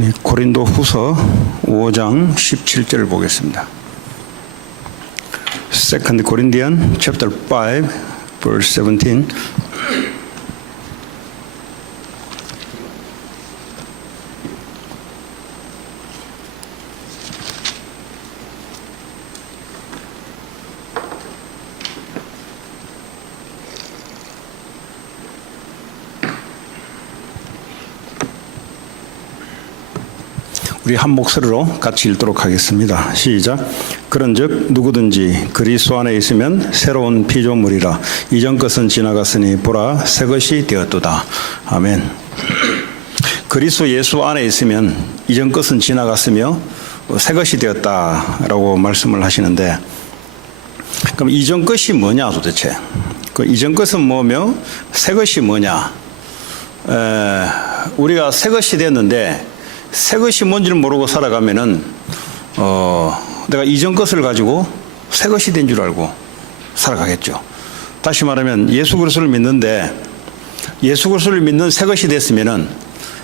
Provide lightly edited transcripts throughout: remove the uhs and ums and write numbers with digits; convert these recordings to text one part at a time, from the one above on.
우리 고린도 후서 5장 17절을 보겠습니다. Second Corinthians chapter 5 verse 17. 우리 한 목소리로 같이 읽도록 하겠습니다. 시작. 그런즉 누구든지 그리스도 안에 있으면 새로운 피조물이라. 이전 것은 지나갔으니 보라 새 것이 되었도다. 아멘. 그리스도 예수 안에 있으면 이전 것은 지나갔으며 새 것이 되었다라고 말씀을 하시는데, 그럼 이전 것이 뭐냐 도대체? 그 이전 것은 뭐며 새 것이 뭐냐? 우리가 새 것이 됐는데 새 것이 뭔지를 모르고 살아가면은 내가 이전 것을 가지고 새 것이 된 줄 알고 살아가겠죠. 다시 말하면 예수 그리스도를 믿는데 예수 그리스도를 믿는 새 것이 됐으면은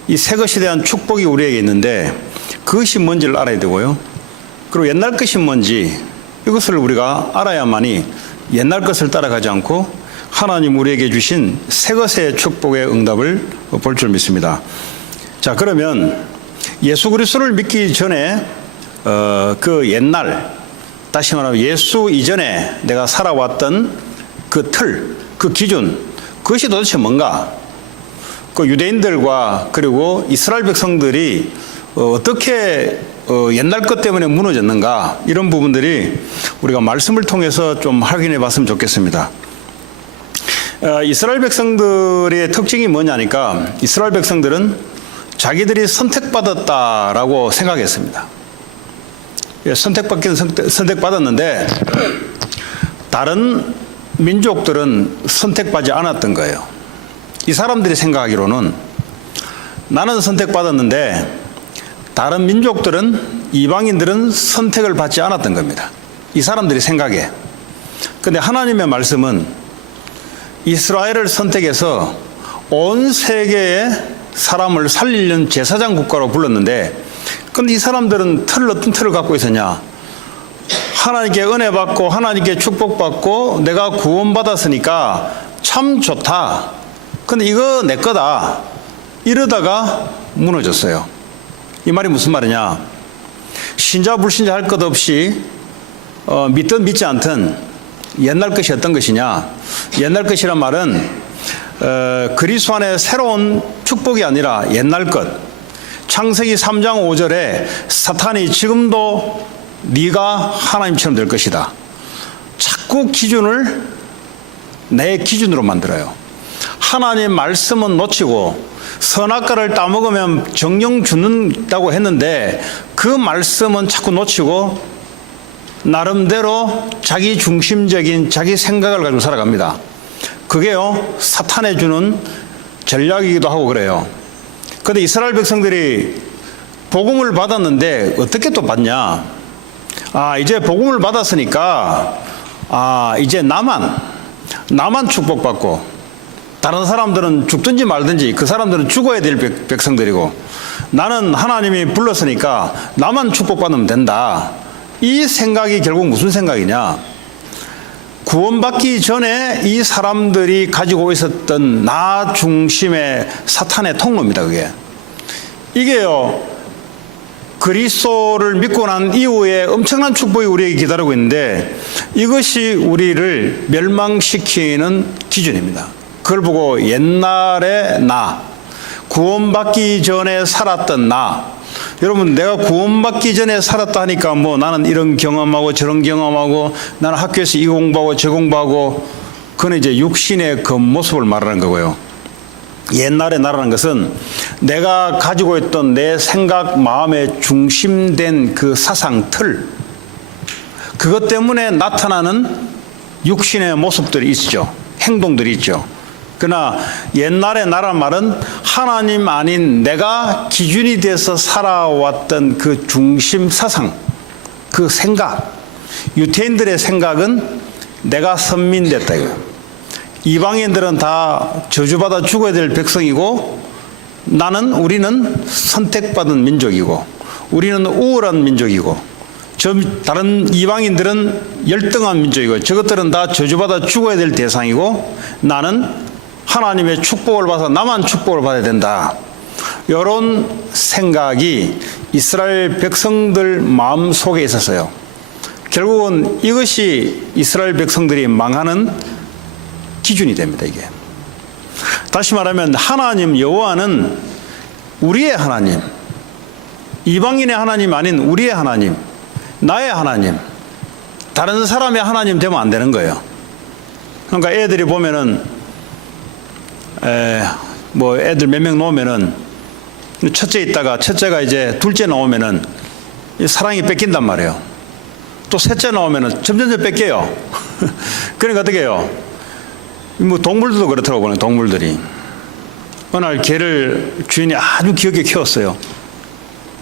이 새 것에 대한 축복이 우리에게 있는데 그것이 뭔지를 알아야 되고요. 그리고 옛날 것이 뭔지 이것을 우리가 알아야만이 옛날 것을 따라가지 않고 하나님 우리에게 주신 새 것의 축복의 응답을 볼 줄 믿습니다. 자, 그러면 예수 그리스도를 믿기 전에 그 옛날, 다시 말하면 예수 이전에 내가 살아왔던 그 틀, 그 기준, 그것이 도대체 뭔가? 그 유대인들과 그리고 이스라엘 백성들이 어떻게 옛날 것 때문에 무너졌는가, 이런 부분들이 우리가 말씀을 통해서 좀 확인해 봤으면 좋겠습니다. 이스라엘 백성들의 특징이 뭐냐니까, 이스라엘 백성들은 자기들이 선택받았다라고 생각했습니다. 선택받았는데 다른 민족들은 선택받지 않았던 거예요. 이 사람들이 생각하기로는 나는 선택받았는데 다른 민족들은, 이방인들은 선택을 받지 않았던 겁니다. 이 사람들이 생각해. 그런데 하나님의 말씀은 이스라엘을 선택해서 온 세계에 사람을 살리려는 제사장 국가로 불렀는데, 그런데 이 사람들은 어떤 틀을 갖고 있었냐? 하나님께 은혜 받고 하나님께 축복 받고 내가 구원받았으니까 참 좋다. 근데 이거 내 거다. 이러다가 무너졌어요. 이 말이 무슨 말이냐? 신자 불신자 할 것 없이 믿든 믿지 않든 옛날 것이 어떤 것이냐? 옛날 것이란 말은 그리스도 안에 새로운 축복이 아니라 옛날 것. 창세기 3장 5절에 사탄이 지금도 네가 하나님처럼 될 것이다. 자꾸 기준을 내 기준으로 만들어요. 하나님 말씀은 놓치고 선악과를 따먹으면 정령 죽는다고 했는데 그 말씀은 자꾸 놓치고 나름대로 자기 중심적인 자기 생각을 가지고 살아갑니다. 그게요, 사탄에 주는 전략이기도 하고 그래요. 그런데 이스라엘 백성들이 복음을 받았는데 어떻게 또 받냐? 이제 복음을 받았으니까 이제 나만 축복받고 다른 사람들은 죽든지 말든지 그 사람들은 죽어야 될 백성들이고 나는 하나님이 불렀으니까 나만 축복받으면 된다. 이 생각이 결국 무슨 생각이냐? 구원받기 전에 이 사람들이 가지고 있었던 나 중심의 사탄의 통로입니다. 이게요, 그리스도를 믿고 난 이후에 엄청난 축복이 우리에게 기다리고 있는데 이것이 우리를 멸망시키는 기준입니다. 그걸 보고 옛날의 나, 구원받기 전에 살았던 나, 여러분, 내가 구원받기 전에 살았다 하니까 나는 이런 경험하고 저런 경험하고 나는 학교에서 이 공부하고 저 공부하고, 그건 이제 육신의 그 모습을 말하는 거고요. 옛날의 나라는 것은 내가 가지고 있던 내 생각, 마음에 중심된 그 사상 틀, 그것 때문에 나타나는 육신의 모습들이 있죠. 행동들이 있죠. 그러나 옛날의 나란 말은 하나님 아닌 내가 기준이 돼서 살아왔던 그 중심 사상, 그 생각, 유태인들의 생각은 내가 선민됐다 이거예요. 이방인들은 다 저주받아 죽어야 될 백성이고 우리는 선택받은 민족이고 우리는 우월한 민족이고 다른 이방인들은 열등한 민족이고 저것들은 다 저주받아 죽어야 될 대상이고 나는 하나님의 축복을 받아서 나만 축복을 받아야 된다. 이런 생각이 이스라엘 백성들 마음속에 있었어요. 결국은 이것이 이스라엘 백성들이 망하는 기준이 됩니다. 이게 다시 말하면 하나님 여호와는 우리의 하나님, 이방인의 하나님 아닌 우리의 하나님, 나의 하나님, 다른 사람의 하나님 되면 안 되는 거예요. 그러니까 애들이 보면은 애들 몇 명 놓으면은 첫째 있다가 첫째가 이제 둘째 나오면은 사랑이 뺏긴단 말이에요. 또 셋째 나오면은 점점 뺏겨요. 그러니까 어떻게 해요? 뭐 동물들도 그렇더라고요. 동물들이 어느 날 개를 주인이 아주 귀하게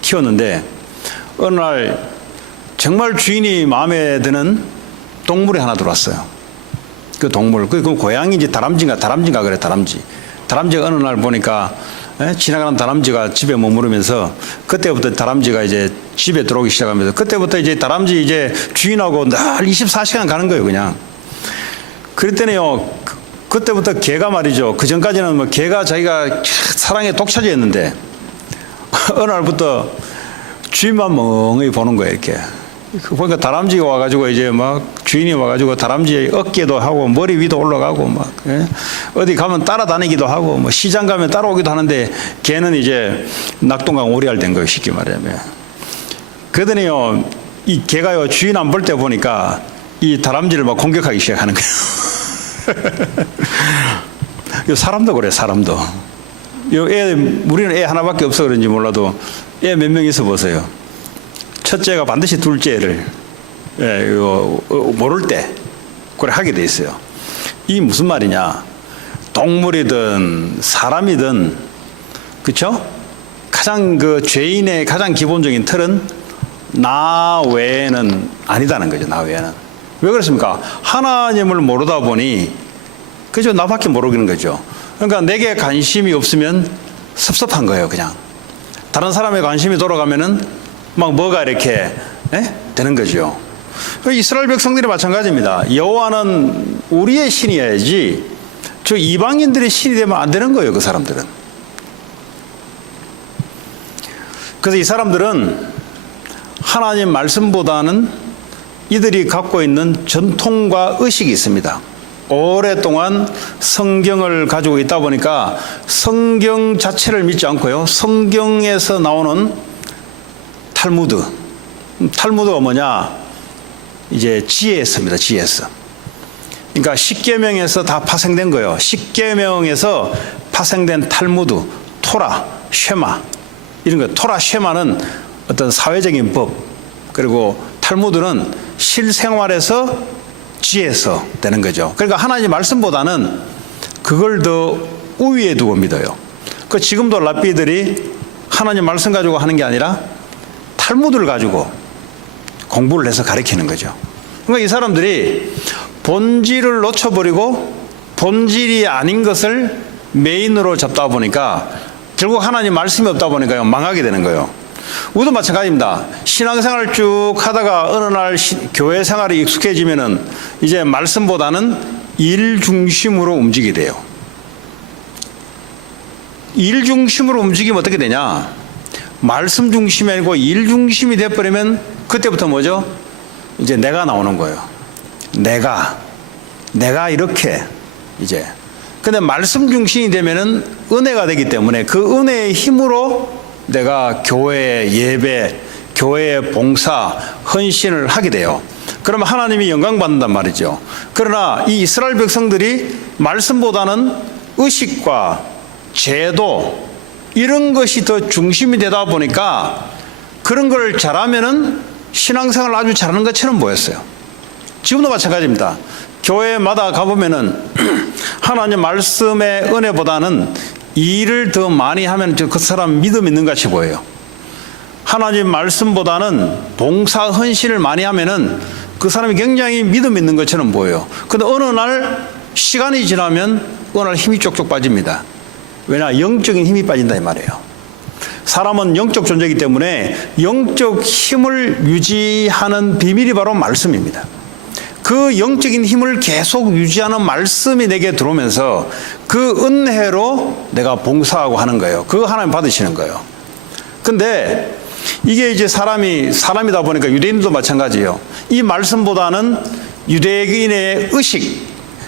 키웠는데 어느 날 정말 주인이 마음에 드는 동물이 하나 들어왔어요. 그 동물, 그 고양이인지 다람쥐인가 그래. 다람쥐가 어느 날 보니까 지나가는 다람쥐가 집에 머무르면서 그때부터 다람쥐가 이제 집에 들어오기 시작하면서 그때부터 이제 다람쥐 이제 주인하고 늘 24시간 가는 거예요, 그냥. 그랬더니요, 그때부터 개가 말이죠. 그 전까지는 뭐 개가 자기가 사랑에 독차지했는데 어느 날부터 주인만 멍하니 보는 거예요, 이렇게. 보니까 다람쥐가 와가지고 이제 막 주인이 와가지고 다람쥐 어깨도 하고 머리 위도 올라가고 막 어디 가면 따라다니기도 하고 뭐 시장 가면 따라오기도 하는데 걔는 이제 낙동강 오리알 된 거예요, 쉽게 말하면. 그러더니요, 이 개가요 주인 안 볼 때 보니까 이 다람쥐를 막 공격하기 시작하는 거예요. 사람도 그래, 사람도. 우리는 애 하나밖에 없어 그런지 몰라도 애 몇 명 있어 보세요. 첫째가 반드시 둘째를 모를 때 그래 하게 돼 있어요. 이 무슨 말이냐? 동물이든 사람이든 그렇죠? 가장 그 죄인의 가장 기본적인 틀은 나 외에는 아니다는 거죠. 나 외에는. 왜 그렇습니까? 하나님을 모르다 보니 그죠? 나밖에 모르는 거죠. 그러니까 내게 관심이 없으면 섭섭한 거예요, 그냥. 다른 사람의 관심이 돌아가면은 막 뭐가 이렇게 되는 거죠. 이스라엘 백성들이 마찬가지입니다. 여호와는 우리의 신이어야지 저 이방인들의 신이 되면 안 되는 거예요, 그 사람들은. 그래서 이 사람들은 하나님 말씀보다는 이들이 갖고 있는 전통과 의식이 있습니다. 오랫동안 성경을 가지고 있다 보니까 성경 자체를 믿지 않고요, 성경에서 나오는 탈무드가 뭐냐? 이제 지혜서입니다. 지혜서. 그러니까 십계명에서 다 파생된 거예요. 십계명에서 파생된 탈무드, 토라, 쉐마 이런 거. 토라, 쉐마는 어떤 사회적인 법, 그리고 탈무드는 실생활에서 지혜서 되는 거죠. 그러니까 하나님 말씀보다는 그걸 더 우위에 두고 믿어요. 그 지금도 랍비들이 하나님 말씀 가지고 하는 게 아니라 탈무드를 가지고 공부를 해서 가르치는 거죠. 그러니까 이 사람들이 본질을 놓쳐버리고 본질이 아닌 것을 메인으로 잡다 보니까 결국 하나님 말씀이 없다 보니까 망하게 되는 거예요. 우리도 마찬가지입니다. 신앙생활을 쭉 하다가 어느 날 교회 생활이 익숙해지면은 이제 말씀보다는 일 중심으로 움직이게 돼요. 일 중심으로 움직이면 어떻게 되냐? 말씀 중심이 아니고 일 중심이 돼버리면 그때부터 뭐죠? 이제 내가 나오는 거예요. 내가 이렇게 이제. 근데 말씀 중심이 되면은 은혜가 되기 때문에 그 은혜의 힘으로 내가 교회 예배, 교회 봉사, 헌신을 하게 돼요. 그러면 하나님이 영광 받는단 말이죠. 그러나 이 이스라엘 백성들이 말씀보다는 의식과 제도 이런 것이 더 중심이 되다 보니까 그런 걸 잘하면은 신앙생활을 아주 잘하는 것처럼 보였어요. 지금도 마찬가지입니다. 교회마다 가보면은 하나님 말씀의 은혜보다는 일을 더 많이 하면 그 사람 믿음 있는 같이 보여요. 하나님 말씀보다는 봉사 헌신을 많이 하면은 그 사람이 굉장히 믿음 있는 것처럼 보여요. 근데 어느 날 시간이 지나면 어느 날 힘이 쪽쪽 빠집니다. 왜냐? 영적인 힘이 빠진다 이 말이에요. 사람은 영적 존재이기 때문에 영적 힘을 유지하는 비밀이 바로 말씀입니다. 그 영적인 힘을 계속 유지하는 말씀이 내게 들어오면서 그 은혜로 내가 봉사하고 하는 거예요. 그거 하나님 받으시는 거예요. 근데 이게 이제 사람이다 보니까 유대인도 마찬가지예요. 이 말씀보다는 유대인의 의식,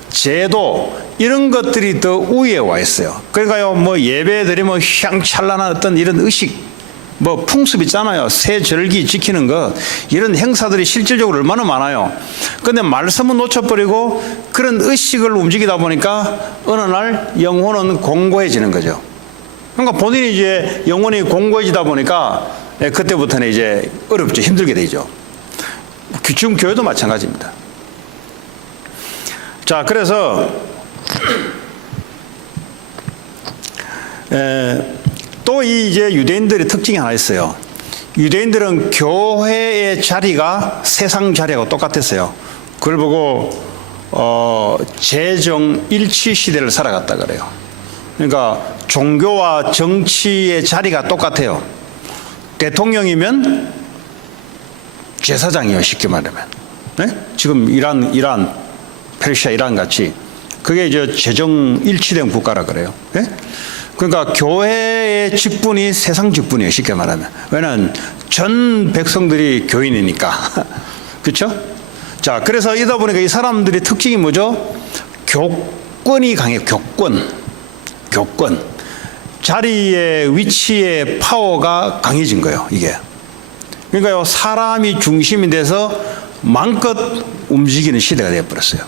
제도, 이런 것들이 더 우위에 와 있어요. 그러니까요, 뭐 예배 드리면 휘황찬란한 어떤 이런 의식, 뭐 풍습 있잖아요. 새 절기 지키는 것, 이런 행사들이 실질적으로 얼마나 많아요. 근데 말씀은 놓쳐버리고 그런 의식을 움직이다 보니까 어느 날 영혼은 공고해지는 거죠. 그러니까 본인이 이제 영혼이 공고해지다 보니까 그때부터는 이제 어렵죠. 힘들게 되죠. 지금 교회도 마찬가지입니다. 자, 그래서 또 이 이제 유대인들의 특징이 하나 있어요. 유대인들은 교회의 자리가 세상 자리하고 똑같았어요. 그걸 보고 재정 일치 시대를 살아갔다 그래요. 그러니까 종교와 정치의 자리가 똑같아요. 대통령이면 제사장이요, 쉽게 말하면. 네? 지금 이란, 페르시아, 이란 같이 그게 이제 재정 일치된 국가라 그래요. 네? 그러니까 교회의 직분이 세상 직분이에요, 쉽게 말하면. 왜냐하면 전 백성들이 교인이니까. 그렇죠? 자, 그래서 이러다 보니까 이 사람들의 특징이 뭐죠? 교권이 강해요. 교권. 자리의 위치의 파워가 강해진 거예요, 이게. 그러니까요, 사람이 중심이 돼서 마음껏 움직이는 시대가 되어버렸어요.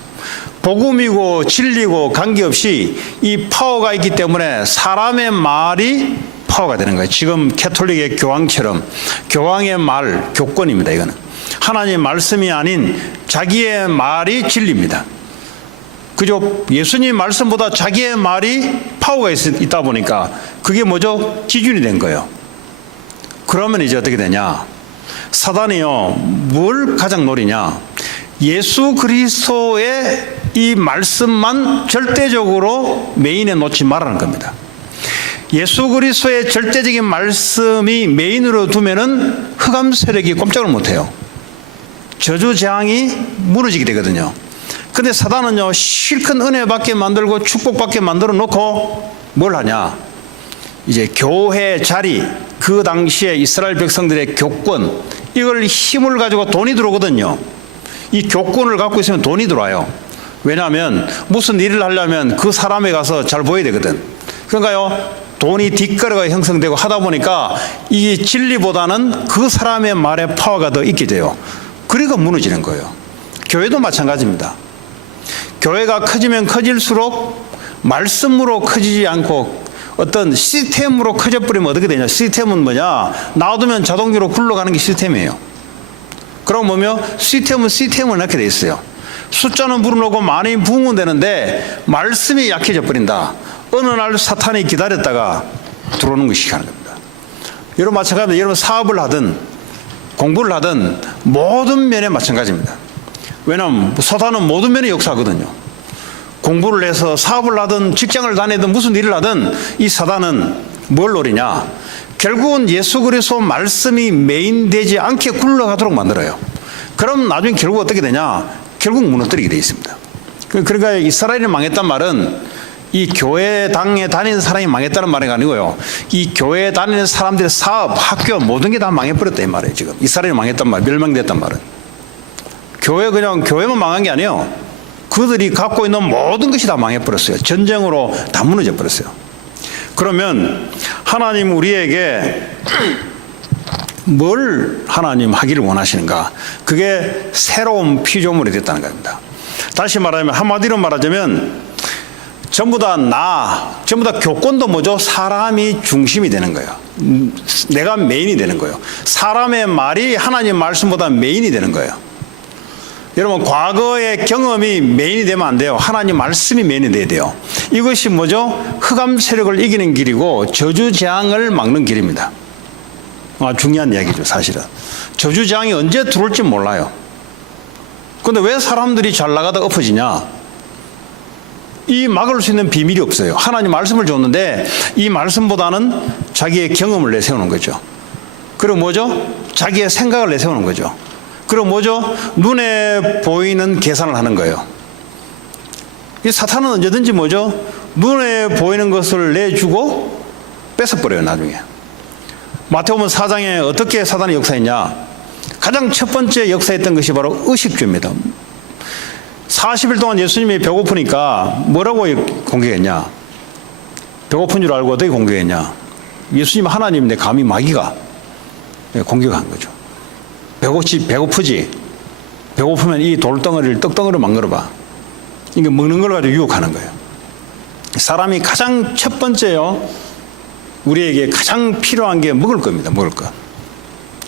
복음이고 진리고 관계없이 이 파워가 있기 때문에 사람의 말이 파워가 되는 거예요. 지금 캐톨릭의 교황처럼 교황의 말, 교권입니다. 이거는 하나님의 말씀이 아닌 자기의 말이 진리입니다. 그죠? 예수님 말씀보다 자기의 말이 파워가 있다 보니까 그게 뭐죠? 기준이 된 거예요. 그러면 이제 어떻게 되냐? 사단이요, 뭘 가장 노리냐? 예수 그리스도의 이 말씀만 절대적으로 메인에 놓지 말라는 겁니다. 예수 그리스도의 절대적인 말씀이 메인으로 두면은 흑암 세력이 꼼짝을 못해요. 저주재앙이 무너지게 되거든요. 근데 사단은요, 실컷 은혜받게 만들고 축복받게 만들어 놓고 뭘 하냐? 이제 교회 자리, 그 당시에 이스라엘 백성들의 교권, 이걸 힘을 가지고 돈이 들어오거든요. 이 교권을 갖고 있으면 돈이 들어와요. 왜냐하면 무슨 일을 하려면 그 사람에 가서 잘 보여야 되거든. 그러니까요, 돈이 뒷거래가 형성되고 하다 보니까 이 진리보다는 그 사람의 말에 파워가 더 있게 돼요. 그러니까 무너지는 거예요. 교회도 마찬가지입니다. 교회가 커지면 커질수록 말씀으로 커지지 않고 어떤 시스템으로 커져버리면 어떻게 되냐? 시스템은 뭐냐? 놔두면 자동적으로 굴러가는 게 시스템이에요. 그럼 뭐며? 시스템을 낳게 돼 있어요. 숫자는 불어넣고 많이 부으면 되는데 말씀이 약해져 버린다. 어느 날 사탄이 기다렸다가 들어오는 것이 하는 겁니다. 여러분 마찬가지입니다. 여러분 사업을 하든 공부를 하든 모든 면에 마찬가지입니다. 왜냐하면 사탄은 모든 면에 역사하거든요. 공부를 해서 사업을 하든 직장을 다니든 무슨 일을 하든 이 사단은 뭘 노리냐? 결국은 예수 그리스도 말씀이 메인되지 않게 굴러가도록 만들어요. 그럼 나중에 결국 어떻게 되냐? 결국 무너뜨리게 되어 있습니다. 그러니까 이스라엘이 망했단 말은 이 교회당에 다니는 사람이 망했다는 말이 아니고요. 이 교회에 다니는 사람들의 사업, 학교 모든 게 다 망해버렸다 이 말이에요. 지금 이스라엘이 망했단 말, 멸망됐단 말은. 그냥 교회만 망한 게 아니에요. 그들이 갖고 있는 모든 것이 다 망해버렸어요. 전쟁으로 다 무너져 버렸어요. 그러면 하나님 우리에게 뭘 하나님 하기를 원하시는가? 그게 새로운 피조물이 됐다는 겁니다. 다시 말하면, 한마디로 말하자면 전부 다 전부 다 교권도 뭐죠? 사람이 중심이 되는 거예요. 내가 메인이 되는 거예요. 사람의 말이 하나님 말씀보다 메인이 되는 거예요. 여러분, 과거의 경험이 메인이 되면 안 돼요. 하나님 말씀이 메인이 돼야 돼요. 이것이 뭐죠? 흑암 세력을 이기는 길이고 저주재앙을 막는 길입니다. 중요한 이야기죠, 사실은. 저주재앙이 언제 들어올지 몰라요. 그런데 왜 사람들이 잘 나가다 엎어지냐? 이 막을 수 있는 비밀이 없어요. 하나님 말씀을 줬는데 이 말씀보다는 자기의 경험을 내세우는 거죠. 그리고 뭐죠? 자기의 생각을 내세우는 거죠. 그리고 뭐죠? 눈에 보이는 계산을 하는 거예요. 이 사탄은 언제든지 뭐죠? 눈에 보이는 것을 내주고 뺏어버려요, 나중에. 마태복음 4장에 어떻게 사단이 역사했냐? 가장 첫 번째 역사했던 것이 바로 의식주입니다. 40일 동안 예수님이 배고프니까 뭐라고 공격했냐? 배고픈 줄 알고 어떻게 공격했냐? 예수님 하나님인데 감히 마귀가 공격한 거죠. 배고프지? 배고프면 이 돌덩어리를 떡덩어리로 만들어봐. 이게 먹는 걸 가지고 유혹하는 거예요. 사람이 가장 첫 번째요, 우리에게 가장 필요한 게 먹을 겁니다. 먹을 것.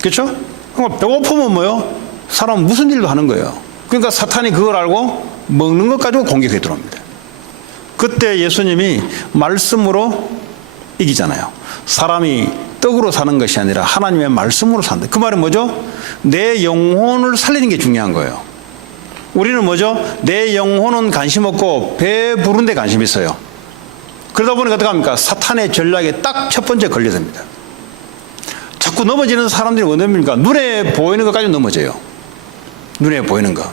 그렇죠? 그러니까 배고프면 뭐요? 사람은 무슨 일도 하는 거예요. 그러니까 사탄이 그걸 알고 먹는 것 가지고 공격해 들어옵니다. 그때 예수님이 말씀으로 이기잖아요. 사람이 떡으로 사는 것이 아니라 하나님의 말씀으로 산다. 그 말은 뭐죠? 내 영혼을 살리는 게 중요한 거예요. 우리는 뭐죠? 내 영혼은 관심 없고 배 부른 데 관심 있어요. 그러다 보니까 어떻게 합니까? 사탄의 전략에 딱 첫 번째 걸려듭니다. 자꾸 넘어지는 사람들이 어디 됩니까? 눈에 보이는 것까지 넘어져요. 눈에 보이는 거.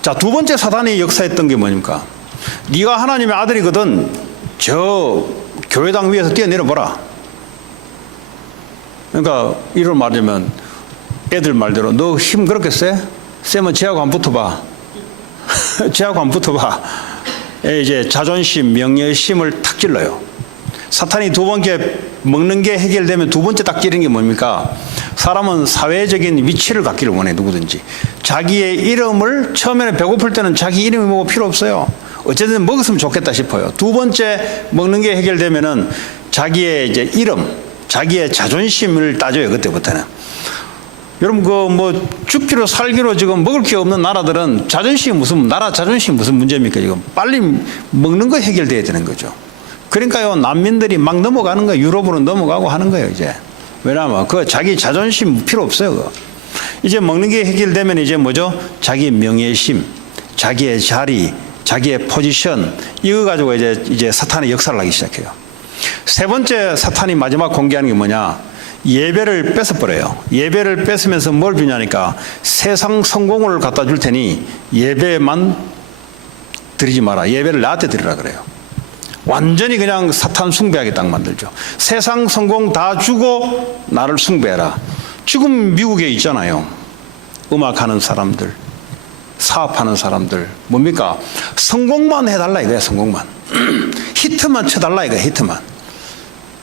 자, 두 번째 사단이 역사했던 게 뭡니까? 네가 하나님의 아들이거든 저 교회당 위에서 뛰어내려보라. 그러니까 이를 말하자면 애들 말대로 너 힘 그렇게 세? 세면 쟤하고 한번 붙어봐. 쟤하고 한번 붙어봐. 이제 자존심, 명예심을 탁 찔러요. 사탄이 두 번째 먹는 게 해결되면 두 번째 딱 찌르는 게 뭡니까? 사람은 사회적인 위치를 갖기를 원해, 누구든지. 자기의 이름을, 처음에는 배고플 때는 자기 이름이 뭐고 필요 없어요. 어쨌든 먹었으면 좋겠다 싶어요. 두 번째 먹는 게 해결되면은 자기의 이제 이름, 자기의 자존심을 따져요, 그때부터는. 여러분, 죽기로 살기로 지금 먹을 게 없는 나라들은 나라 자존심이 무슨 문제입니까, 지금? 빨리 먹는 거 해결돼야 되는 거죠. 그러니까요, 난민들이 막 넘어가는 거예요. 유럽으로 넘어가고 하는 거예요, 이제. 왜냐하면 자기 자존심 필요 없어요, 그거. 이제 먹는 게 해결되면 이제 뭐죠? 자기 명예심, 자기의 자리, 자기의 포지션, 이거 가지고 이제 사탄의 역사를 하기 시작해요. 세 번째 사탄이 마지막 공개하는 게 뭐냐? 예배를 뺏어버려요. 예배를 뺏으면서 뭘 주냐니까 세상 성공을 갖다 줄 테니 예배만 드리지 마라. 예배를 나한테 드리라 그래요. 완전히 그냥 사탄 숭배하게 딱 만들죠. 세상 성공 다 주고 나를 숭배해라. 지금 미국에 있잖아요. 음악하는 사람들, 사업하는 사람들, 뭡니까? 성공만 해달라 이거야, 성공만. 히트만 쳐달라 이거야, 히트만.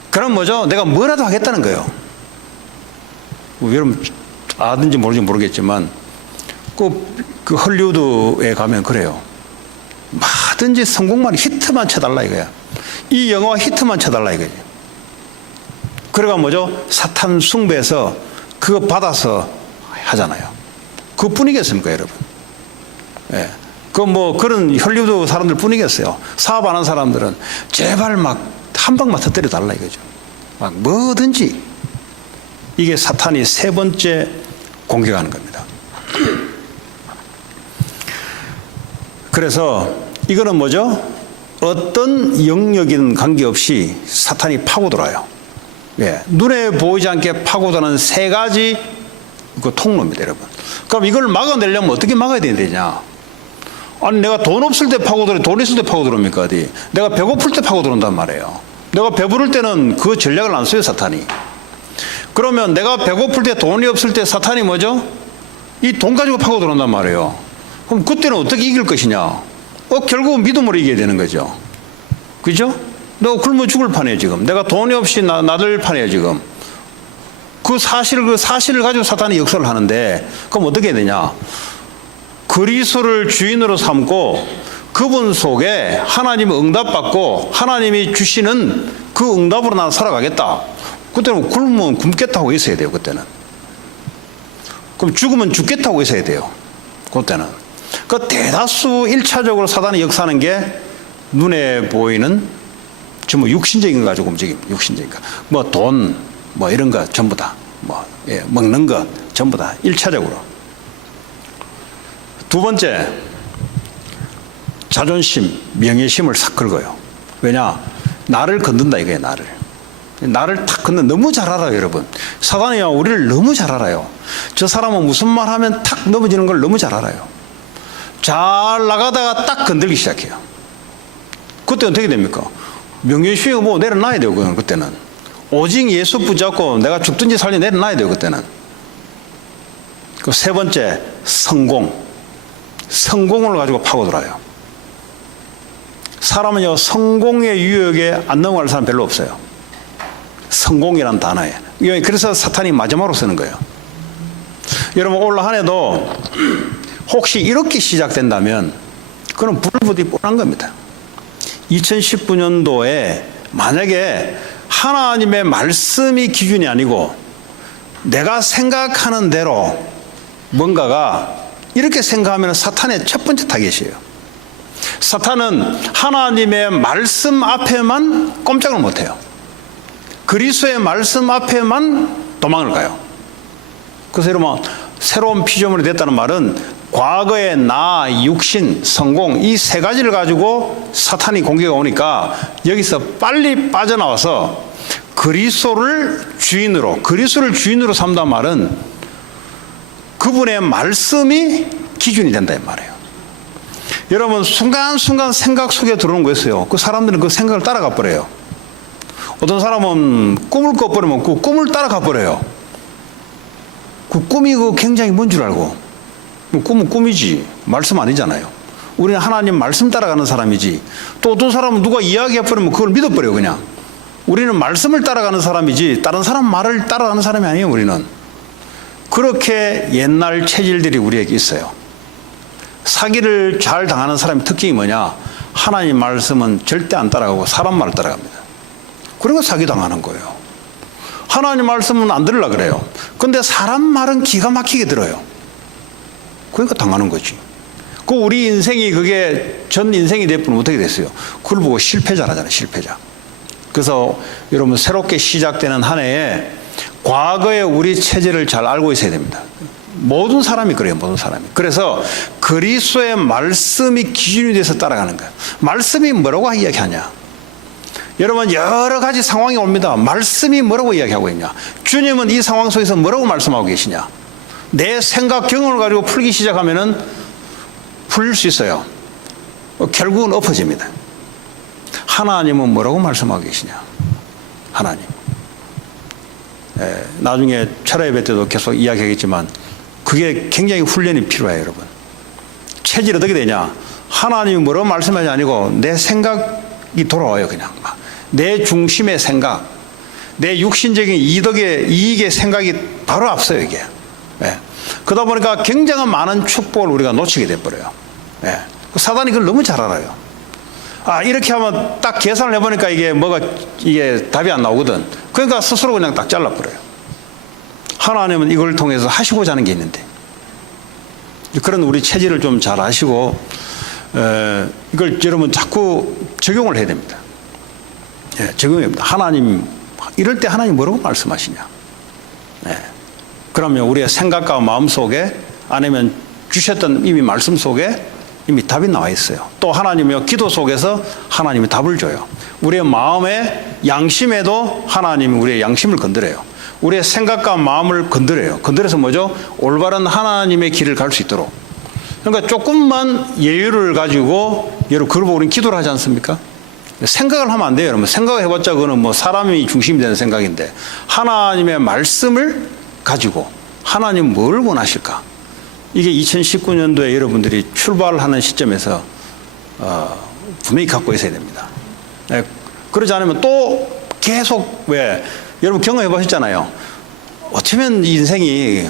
그럼 뭐죠? 내가 뭐라도 하겠다는 거예요. 여러분 아든지 모르겠지만 그 헐리우드에 가면 그래요. 뭐든지 성공만, 히트만 쳐달라 이거야. 이 영화 히트만 쳐달라 이거지. 그래가 뭐죠? 사탄 숭배해서 그거 받아서 하잖아요. 그뿐이겠습니까, 여러분? 예. 그런 헐리우드 사람들 뿐이겠어요. 사업하는 사람들은 제발 막 한 방만 터뜨려 달라 이거죠. 막 뭐든지. 이게 사탄이 세 번째 공격하는 겁니다. 그래서 이거는 뭐죠? 어떤 영역이든 관계없이 사탄이 파고들어요. 예. 눈에 보이지 않게 파고드는 세 가지 그 통로입니다, 여러분. 그럼 이걸 막아내려면 어떻게 막아야 되냐? 아니, 내가 돈 없을 때 파고들어, 돈 있을 때 파고들어옵니까, 어디? 내가 배고플 때 파고들어온단 말이에요. 내가 배부를 때는 그 전략을 안 써요, 사탄이. 그러면 내가 배고플 때, 돈이 없을 때 사탄이 뭐죠? 이 돈 가지고 파고들어온단 말이에요. 그럼 그때는 어떻게 이길 것이냐? 결국은 믿음으로 이겨야 되는 거죠. 그죠? 내가 굶어 죽을 판이에요, 지금. 내가 돈이 없이 나들 판이에요, 지금. 그 사실을 가지고 사탄이 역사를 하는데, 그럼 어떻게 해야 되냐? 그리스도를 주인으로 삼고 그분 속에 하나님의 응답받고 하나님이 주시는 그 응답으로 나는 살아가겠다. 그때는 굶으면 굶겠다고 있어야 돼요, 그때는. 그럼 죽으면 죽겠다고 있어야 돼요, 그때는. 그 대다수 1차적으로 사단이 역사하는 게 눈에 보이는 전부 육신적인 거 가지고 움직입니다. 육신적인 거. 뭐 돈, 뭐 이런 거 전부 다. 먹는 것 전부 다 1차적으로. 두 번째, 자존심, 명예심을 싹 긁어요. 왜냐? 나를 건든다 이거예요, 나를. 나를 탁 건든, 너무 잘 알아요, 여러분. 사단이요, 우리를 너무 잘 알아요. 저 사람은 무슨 말 하면 탁 넘어지는 걸 너무 잘 알아요. 잘 나가다가 딱 건들기 시작해요. 그때 어떻게 됩니까? 명예심이 뭐 내려놔야 돼요, 그때는. 오직 예수 붙잡고 내가 죽든지 살든지 내려놔야 돼요, 그때는. 그 세 번째, 성공. 성공을 가지고 파고들어요. 사람은요, 성공의 유혹에 안 넘어갈 사람 별로 없어요. 성공이란 단어에. 그래서 사탄이 마지막으로 쓰는 거예요. 여러분, 올 한 해도 혹시 이렇게 시작된다면 그건 불부디 뻔한 겁니다. 2019년도에 만약에 하나님의 말씀이 기준이 아니고 내가 생각하는 대로 뭔가가 이렇게 생각하면 사탄의 첫 번째 타겟이에요. 사탄은 하나님의 말씀 앞에만 꼼짝을 못해요. 그리스도의 말씀 앞에만 도망을 가요. 그래서 여러분, 새로운 피조물이 됐다는 말은 과거의 나, 육신, 성공 이 세 가지를 가지고 사탄이 공격이 오니까 여기서 빨리 빠져나와서 그리스도를 주인으로 삼단 말은 그분의 말씀이 기준이 된다 이 말이에요. 여러분, 순간순간 생각 속에 들어오는 거 있어요. 그 사람들은 그 생각을 따라가 버려요. 어떤 사람은 꿈을 꿔버리면 그 꿈을 따라가 버려요. 그 꿈이 그 굉장히 뭔 줄 알고. 꿈은 꿈이지 말씀 아니잖아요. 우리는 하나님 말씀 따라가는 사람이지. 또 어떤 사람은 누가 이야기해버리면 그걸 믿어버려요, 그냥. 우리는 말씀을 따라가는 사람이지 다른 사람 말을 따라가는 사람이 아니에요, 우리는. 그렇게 옛날 체질들이 우리에게 있어요. 사기를 잘 당하는 사람의 특징이 뭐냐? 하나님 말씀은 절대 안 따라가고 사람 말을 따라갑니다. 그러니까 사기 당하는 거예요. 하나님 말씀은 안 들으려고 그래요. 근데 사람 말은 기가 막히게 들어요. 그러니까 당하는 거지. 그 우리 인생이 그게 전 인생이 되면 어떻게 됐어요? 그걸 보고 실패자라잖아요, 실패자. 그래서 여러분, 새롭게 시작되는 한 해에 과거의 우리 체질을 잘 알고 있어야 됩니다. 모든 사람이 그래요, 모든 사람이. 그래서 그리스도의 말씀이 기준이 돼서 따라가는 거예요. 말씀이 뭐라고 이야기하냐? 여러분, 여러 가지 상황이 옵니다. 말씀이 뭐라고 이야기하고 있냐? 주님은 이 상황 속에서 뭐라고 말씀하고 계시냐? 내 생각, 경험을 가지고 풀기 시작하면은 풀릴 수 있어요. 결국은 엎어집니다. 하나님은 뭐라고 말씀하고 계시냐? 하나님. 나중에 철야 예배 때도 계속 이야기하겠지만 그게 굉장히 훈련이 필요해요, 여러분. 체질이 어떻게 되냐? 하나님이 뭐라고 말씀하지 아니고 내 생각이 돌아와요, 그냥. 내 중심의 생각, 내 육신적인 이익의 생각이 바로 앞서요, 이게. 그러다 보니까 굉장히 많은 축복을 우리가 놓치게 돼버려요. 사단이 그걸 너무 잘 알아요. 이렇게 하면 딱 계산을 해보니까 이게 답이 안 나오거든. 그러니까 스스로 그냥 딱 잘라버려요. 하나님은 이걸 통해서 하시고자 하는 게 있는데. 그런 우리 체질을 좀 잘 아시고, 이걸 여러분 자꾸 적용을 해야 됩니다. 적용합니다. 하나님, 이럴 때 하나님 뭐라고 말씀하시냐? 그러면 우리의 생각과 마음 속에 아니면 주셨던 이미 말씀 속에 이미 답이 나와 있어요. 또 하나님의 기도 속에서 하나님이 답을 줘요. 우리의 마음의 양심에도 하나님이 우리의 양심을 건드려요. 우리의 생각과 마음을 건드려요. 건드려서 뭐죠? 올바른 하나님의 길을 갈 수 있도록. 그러니까 조금만 여유를 가지고 여러분 그걸 보고 우리는 기도를 하지 않습니까? 생각을 하면 안 돼요, 여러분. 생각을 해봤자 그거는 뭐 사람이 중심이 되는 생각인데 하나님의 말씀을 가지고 하나님 뭘 원하실까? 이게 2019년도에 여러분들이 출발하는 시점에서 분명히 갖고 있어야 됩니다. 그러지 않으면 또 계속 여러분 경험해 보셨잖아요. 어쩌면 인생이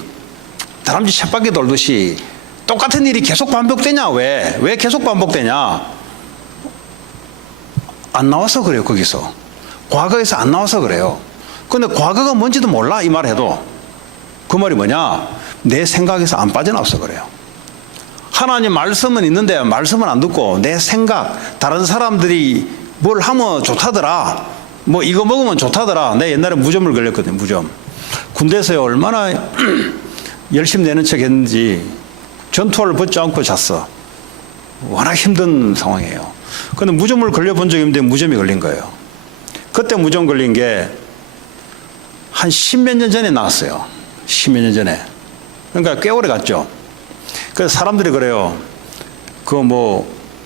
다람쥐 쳇바퀴 돌듯이 똑같은 일이 계속 반복되냐? 왜 계속 반복되냐? 안 나와서 그래요, 거기서. 과거에서 안 나와서 그래요. 근데 과거가 뭔지도 몰라, 이 말 해도. 그 말이 뭐냐? 내 생각에서 안 빠져나와서 그래요. 하나님 말씀은 있는데 말씀은 안 듣고 내 생각, 다른 사람들이 뭘 하면 좋다더라. 뭐 이거 먹으면 좋다더라. 내 옛날에 무좀을 걸렸거든요, 무좀. 군대에서 얼마나 열심히 내는 척 했는지 전투화를 벗지 않고 잤어. 워낙 힘든 상황이에요. 근데 무좀을 걸려본 적이 없는데 무좀이 걸린 거예요. 그때 무좀 걸린 게 한 10몇 년 전에 나왔어요. 10몇 년 전에. 그러니까 꽤 오래 갔죠. 그래서 사람들이 그래요.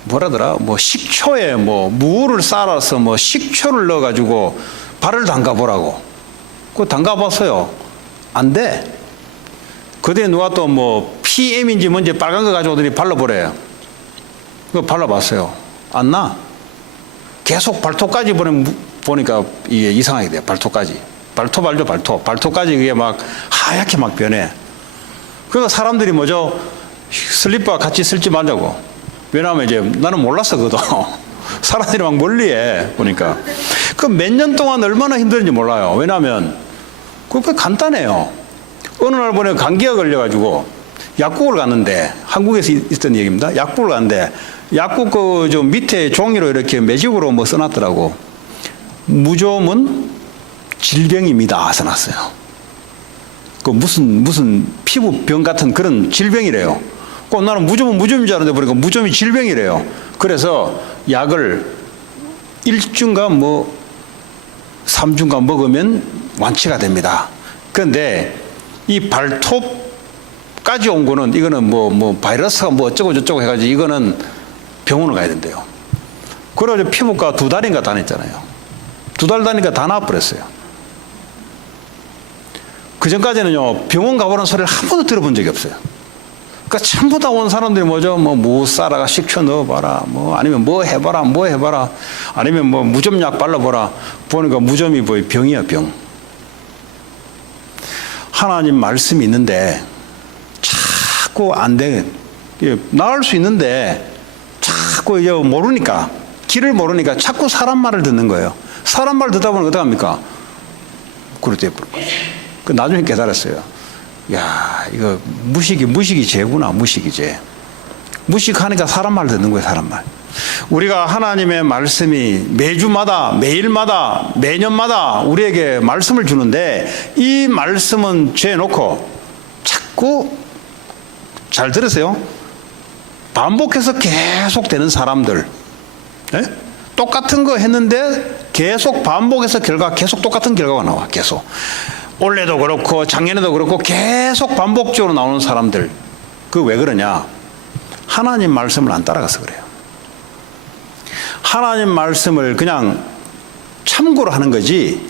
뭐라더라? 식초에 무를 쌀아서 식초를 넣어가지고 발을 담가보라고. 그거 담가봤어요. 안 돼. 그때 누가 또 PM인지 뭔지 빨간 거 가져오더니 발라보래요. 그거 발라봤어요. 안 나. 계속 발톱까지 보니까 이게 이상하게 돼요. 발톱까지. 발톱 알죠? 발톱까지 그게 막 하얗게 막 변해. 그러니까 사람들이 슬리퍼 같이 쓸지 말자고. 왜냐하면 이제 나는 몰랐어, 그것도. 사람들이 막 멀리해, 보니까. 그 몇 년 동안 얼마나 힘들었는지 몰라요. 왜냐하면, 그거 간단해요. 어느 날 보니까 감기가 걸려가지고 약국을 갔는데, 한국에서 있던 얘기입니다. 약국을 갔는데, 약국 저 밑에 종이로 이렇게 매직으로 써놨더라고. 무좀은 질병입니다. 써놨어요. 그 무슨 피부병 같은 그런 질병이래요. 나는 무좀은 무좀인 줄 알았는데 보니까 무좀이 질병이래요. 그래서 약을 1주인가 3주인가 먹으면 완치가 됩니다. 그런데 이 발톱까지 온 거는 이거는 바이러스가 어쩌고 저쩌고 해가지고 이거는 병원을 가야 된대요. 그래가지고 피부과 2달인가 다녔잖아요. 2달 다니까 다 나와버렸어요. 그 전까지는요, 병원 가보라는 소리를 한 번도 들어본 적이 없어요. 그러니까 전부 다 온 사람들이 무 쌀아가 식초 넣어봐라, 아니면 해봐라, 아니면 무좀약 발라보라. 보니까 무좀이 병이야, 병. 하나님 말씀이 있는데, 자꾸 안 돼. 나을 수 있는데, 자꾸 모르니까, 길을 모르니까 자꾸 사람 말을 듣는 거예요. 사람 말 듣다 보면 어떡합니까? 그렇게 그 나중에 깨달았어요. 야, 이거 무식이 죄구나. 무식이 죄. 무식하니까 사람 말 듣는 거예요. 사람 말. 우리가 하나님의 말씀이 매주마다, 매일마다, 매년마다 우리에게 말씀을 주는데, 이 말씀은 죄 놓고 자꾸, 잘 들으세요, 반복해서 계속 되는 사람들, 네? 똑같은 거 했는데 계속 반복해서 계속 똑같은 결과가 나와. 계속 올해도 그렇고 작년에도 그렇고 계속 반복적으로 나오는 사람들, 그 왜 그러냐? 하나님 말씀을 안 따라가서 그래요. 하나님 말씀을 그냥 참고로 하는 거지,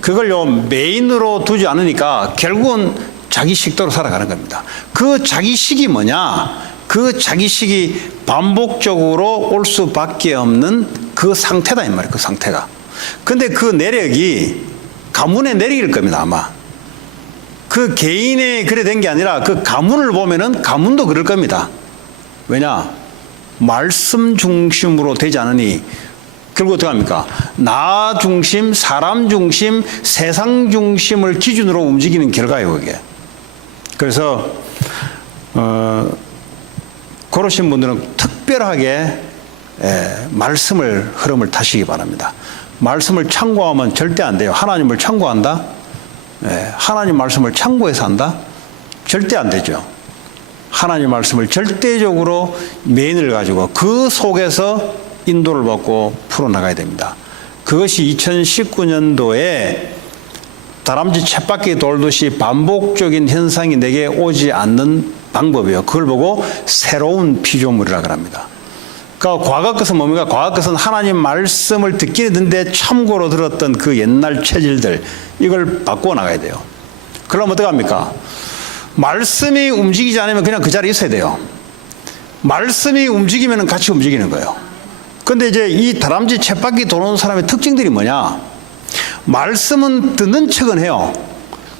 그걸 메인으로 두지 않으니까 결국은 자기 식대로 살아가는 겁니다. 그 자기 식이 뭐냐? 그 자기 식이 반복적으로 올 수밖에 없는 그 상태다, 이 말이에요. 그 상태가. 근데 그 내력이 가문의 내력일 겁니다, 아마. 그 개인의 그래 된 게 아니라 그 가문을 보면은 가문도 그럴 겁니다. 왜냐? 말씀 중심으로 되지 않으니 결국 어떻게 합니까? 나 중심, 사람 중심, 세상 중심을 기준으로 움직이는 결과예요, 그게. 그래서 그러신 분들은 특별하게 말씀을 흐름을 타시기 바랍니다. 말씀을 참고하면 절대 안 돼요. 하나님을 참고한다? 하나님 말씀을 참고해서 한다? 절대 안 되죠. 하나님 말씀을 절대적으로 메인을 가지고 그 속에서 인도를 받고 풀어나가야 됩니다. 그것이 2019년도에 다람쥐 쳇바퀴 돌듯이 반복적인 현상이 내게 오지 않는 방법이에요. 그걸 보고 새로운 피조물이라고 합니다. 그러니까 과거 것은 뭡니까? 과거 것은 하나님 말씀을 듣기는 듣는데 참고로 들었던 그 옛날 체질들, 이걸 바꾸어 나가야 돼요. 그러면 어떡합니까? 말씀이 움직이지 않으면 그냥 그 자리에 있어야 돼요. 말씀이 움직이면 같이 움직이는 거예요. 근데 이제 이 다람쥐 쳇바퀴 도는 사람의 특징들이 뭐냐? 말씀은 듣는 척은 해요.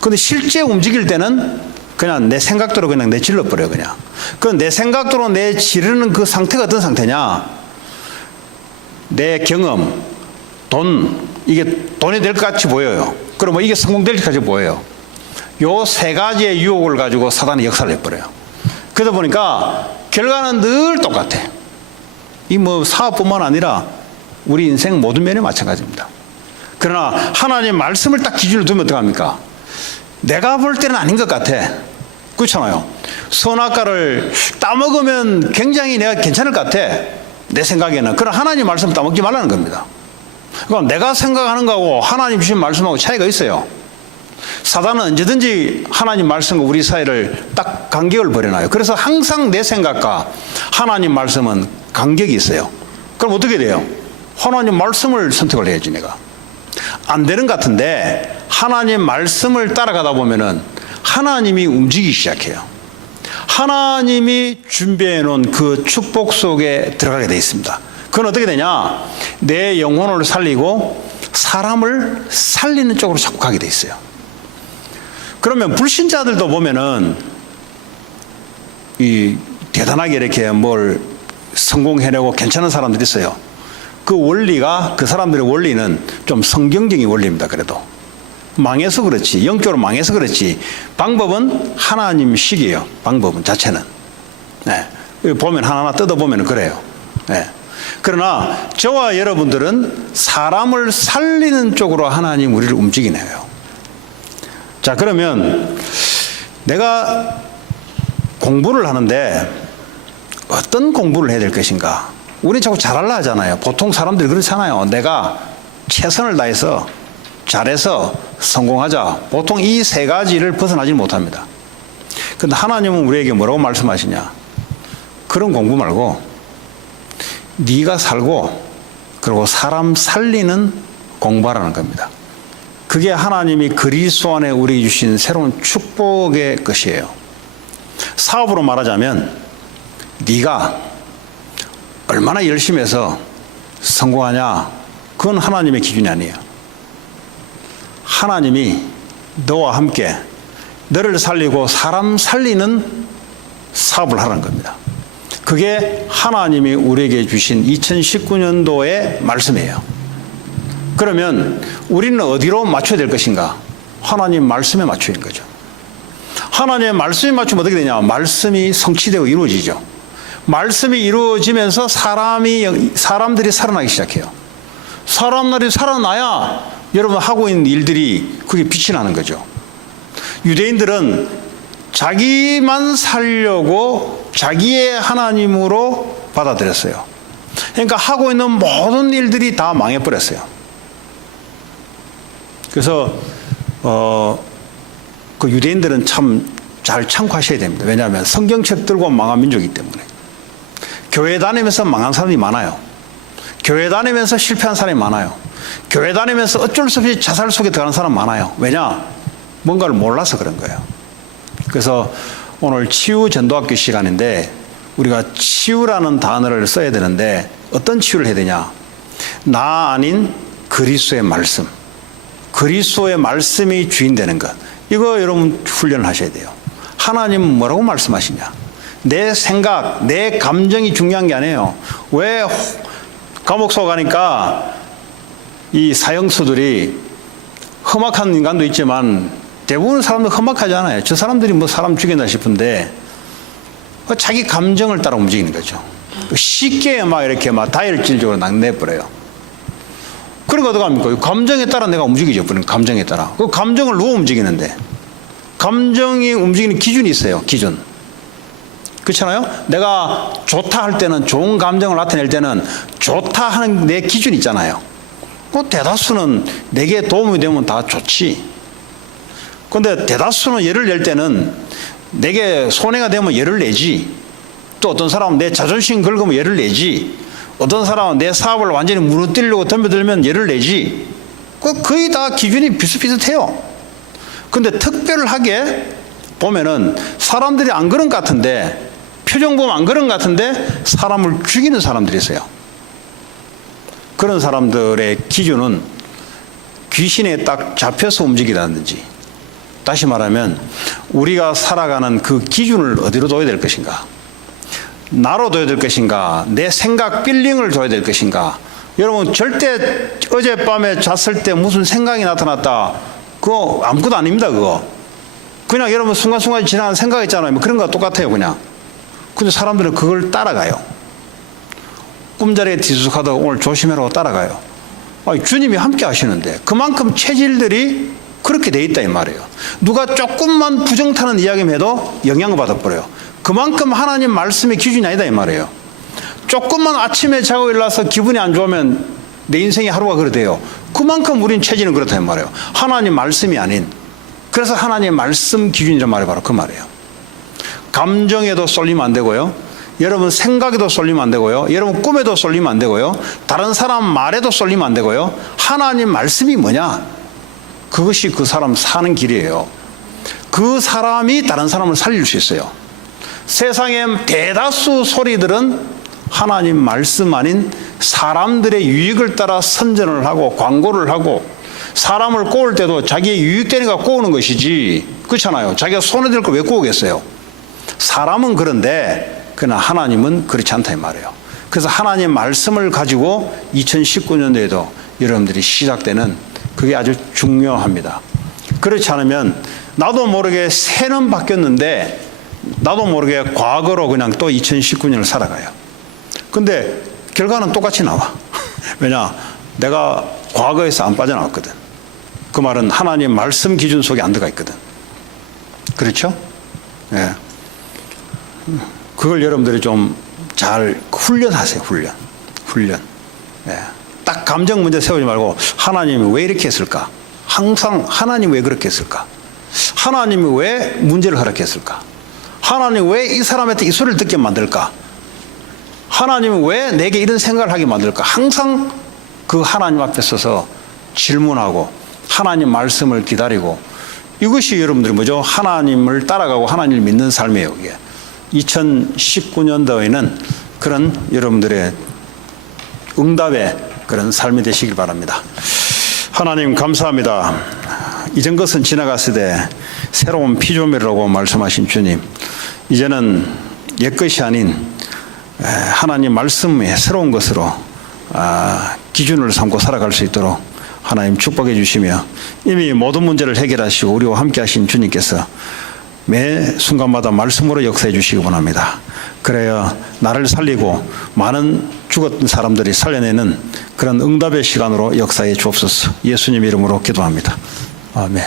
근데 실제 움직일 때는 그냥 내 생각대로 그냥 내질러버려요, 그냥. 그 내 생각대로 내지르는 그 상태가 어떤 상태냐? 내 경험, 돈, 이게 돈이 될 것 같이 보여요. 그러면 이게 성공될 것 같이 보여요. 요 세 가지의 유혹을 가지고 사단이 역사를 해버려요. 그러다 보니까 결과는 늘 똑같아. 이 사업뿐만 아니라 우리 인생 모든 면이 마찬가지입니다. 그러나 하나님 말씀을 딱 기준으로 두면 어떡합니까? 내가 볼 때는 아닌 것 같아. 그렇잖아요. 선악과를 따먹으면 굉장히 내가 괜찮을 것 같아. 내 생각에는. 그럼 하나님 말씀 따먹지 말라는 겁니다. 그럼 내가 생각하는 거하고 하나님 주신 말씀하고 차이가 있어요. 사단은 언제든지 하나님 말씀과 우리 사이를 딱 간격을 벌여놔요. 그래서 항상 내 생각과 하나님 말씀은 간격이 있어요. 그럼 어떻게 돼요? 하나님 말씀을 선택을 해야지 내가. 안 되는 것 같은데 하나님 말씀을 따라가다 보면은 하나님이 움직이기 시작해요. 하나님이 준비해 놓은 그 축복 속에 들어가게 돼 있습니다. 그건 어떻게 되냐? 내 영혼을 살리고 사람을 살리는 쪽으로 자꾸 가게 돼 있어요. 그러면 불신자들도 보면은 이 대단하게 이렇게 뭘 성공해내고 괜찮은 사람들이 있어요. 그 원리가, 그 사람들의 원리는 좀 성경적인 원리입니다. 그래도 망해서 그렇지, 영적으로 망해서 그렇지, 방법은 하나님식이에요. 방법은 자체는. 네. 보면 하나하나 뜯어보면 그래요. 네. 그러나 저와 여러분들은 사람을 살리는 쪽으로 하나님 우리를 움직이네요. 자, 그러면 내가 공부를 하는데 어떤 공부를 해야 될 것인가? 우리 자꾸 잘하려 하잖아요. 보통 사람들이 그렇잖아요. 내가 최선을 다해서 잘해서 성공하자. 보통 이 세 가지를 벗어나지 못합니다. 그런데 하나님은 우리에게 뭐라고 말씀하시냐? 그런 공부 말고 네가 살고 그리고 사람 살리는 공부하라는 겁니다. 그게 하나님이 그리스도 안에 우리에게 주신 새로운 축복의 것이에요. 사업으로 말하자면 네가 얼마나 열심히 해서 성공하냐, 그건 하나님의 기준이 아니에요. 하나님이 너와 함께 너를 살리고 사람 살리는 사업을 하라는 겁니다. 그게 하나님이 우리에게 주신 2019년도의 말씀이에요. 그러면 우리는 어디로 맞춰야 될 것인가? 하나님 말씀에 맞춰야 하는 거죠. 하나님의 말씀에 맞추면 어떻게 되냐? 말씀이 성취되고 이루어지죠. 말씀이 이루어지면서 사람들이 살아나기 시작해요. 사람들이 살아나야 여러분 하고 있는 일들이 그게 빛이 나는 거죠. 유대인들은 자기만 살려고 자기의 하나님으로 받아들였어요. 그러니까 하고 있는 모든 일들이 다 망해버렸어요. 그래서 그 유대인들은 참 잘 참고하셔야 됩니다. 왜냐하면 성경책 들고 망한 민족이기 때문에. 교회 다니면서 망한 사람이 많아요. 교회 다니면서 실패한 사람이 많아요. 교회 다니면서 어쩔 수 없이 자살 속에 들어가는 사람 많아요. 왜냐? 뭔가를 몰라서 그런 거예요. 그래서 오늘 치유 전도학교 시간인데 우리가 치유라는 단어를 써야 되는데 어떤 치유를 해야 되냐? 나 아닌 그리스도의 말씀. 그리스도의 말씀이 주인 되는 것. 이거 여러분 훈련을 하셔야 돼요. 하나님은 뭐라고 말씀하시냐? 내 생각, 내 감정이 중요한 게 아니에요. 왜 감옥소 가니까 이 사형수들이 험악한 인간도 있지만 대부분 사람들 험악하잖아요. 저 사람들이 뭐 사람 죽였나 싶은데 자기 감정을 따라 움직이는 거죠. 쉽게 막 이렇게 막 다혈질적으로 내버려요. 그러니까 어떡합니까? 감정에 따라 내가 움직이죠. 감정에 따라. 그 감정을 누가 움직이는데? 감정이 움직이는 기준이 있어요. 기준. 그렇잖아요? 내가 좋다 할 때는, 좋은 감정을 나타낼 때는 좋다 하는 내 기준이 있잖아요. 대다수는 내게 도움이 되면 다 좋지. 그런데 대다수는 예를 낼 때는 내게 손해가 되면 예를 내지. 또 어떤 사람은 내 자존심 긁으면 예를 내지. 어떤 사람은 내 사업을 완전히 무너뜨리려고 덤벼들면 예를 내지. 거의 다 기준이 비슷비슷해요. 근데 특별하게 보면은 사람들이 안 그런 것 같은데, 표정 보면 안 그런 것 같은데 사람을 죽이는 사람들이 있어요. 그런 사람들의 기준은 귀신에 딱 잡혀서 움직이라든지, 다시 말하면 우리가 살아가는 그 기준을 어디로 둬야 될 것인가? 나로 둬야 될 것인가? 내 생각 필링을 둬야 될 것인가? 여러분 절대 어젯밤에 잤을 때 무슨 생각이 나타났다, 그거 아무것도 아닙니다. 그냥 여러분 순간순간 지나가는 생각 있잖아요. 뭐 그런 거 똑같아요. 그냥. 근데 사람들은 그걸 따라가요. 꿈자리에 뒤숙하다가 오늘 조심해라고 따라가요. 주님이 함께 하시는데 그만큼 체질들이 그렇게 돼 있다 이 말이에요. 누가 조금만 부정타는 이야기만 해도 영향을 받아버려요. 그만큼 하나님 말씀의 기준이 아니다 이 말이에요. 조금만 아침에 자고 일어나서 기분이 안 좋으면 내 인생의 하루가 그렇대요. 그만큼 우린 체질은 그렇다 이 말이에요. 하나님 말씀이 아닌. 그래서 하나님 말씀 기준이란 말이 바로 그 말이에요. 감정에도 쏠리면 안 되고요. 여러분 생각에도 쏠리면 안 되고요. 여러분 꿈에도 쏠리면 안 되고요. 다른 사람 말에도 쏠리면 안 되고요. 하나님 말씀이 뭐냐? 그것이 그 사람 사는 길이에요. 그 사람이 다른 사람을 살릴 수 있어요. 세상의 대다수 소리들은 하나님 말씀 아닌 사람들의 유익을 따라 선전을 하고 광고를 하고 사람을 꼬을 때도 자기의 유익되니까 꼬우는 것이지, 그렇잖아요. 자기가 손에 들 거 왜 꼬우겠어요? 사람은 그런데 그러나 하나님은 그렇지 않다 이 말이에요. 그래서 하나님 말씀을 가지고 2019년도에도 여러분들이 시작되는 그게 아주 중요합니다. 그렇지 않으면 나도 모르게 새는 바뀌었는데 나도 모르게 과거로 그냥 또 2019년을 살아가요. 근데 결과는 똑같이 나와. 왜냐? 내가 과거에서 안 빠져나왔거든. 그 말은 하나님 말씀 기준 속에 안 들어가 있거든. 그렇죠? 예. 그걸 여러분들이 좀 잘 훈련하세요. 훈련. 예. 딱 감정 문제 세우지 말고 하나님이 왜 이렇게 했을까? 항상 하나님이 왜 그렇게 했을까? 하나님이 왜 문제를 허락했을까? 하나님이 왜 이 사람한테 이 소리를 듣게 만들까? 하나님이 왜 내게 이런 생각을 하게 만들까? 항상 그 하나님 앞에 서서 질문하고 하나님 말씀을 기다리고, 이것이 여러분들이 뭐죠? 하나님을 따라가고 하나님을 믿는 삶이에요. 이게 2019년도에는 그런 여러분들의 응답의 그런 삶이 되시길 바랍니다. 하나님 감사합니다. 이전 것은 지나갔으되 새로운 피조물이라고 말씀하신 주님, 이제는 옛것이 아닌 하나님 말씀의 새로운 것으로 기준을 삼고 살아갈 수 있도록 하나님 축복해 주시며, 이미 모든 문제를 해결하시고 우리와 함께 하신 주님께서 매 순간마다 말씀으로 역사해 주시기 원합니다. 그래야 나를 살리고 많은 죽었던 사람들이 살려내는 그런 응답의 시간으로 역사해 주옵소서. 예수님 이름으로 기도합니다. 아멘.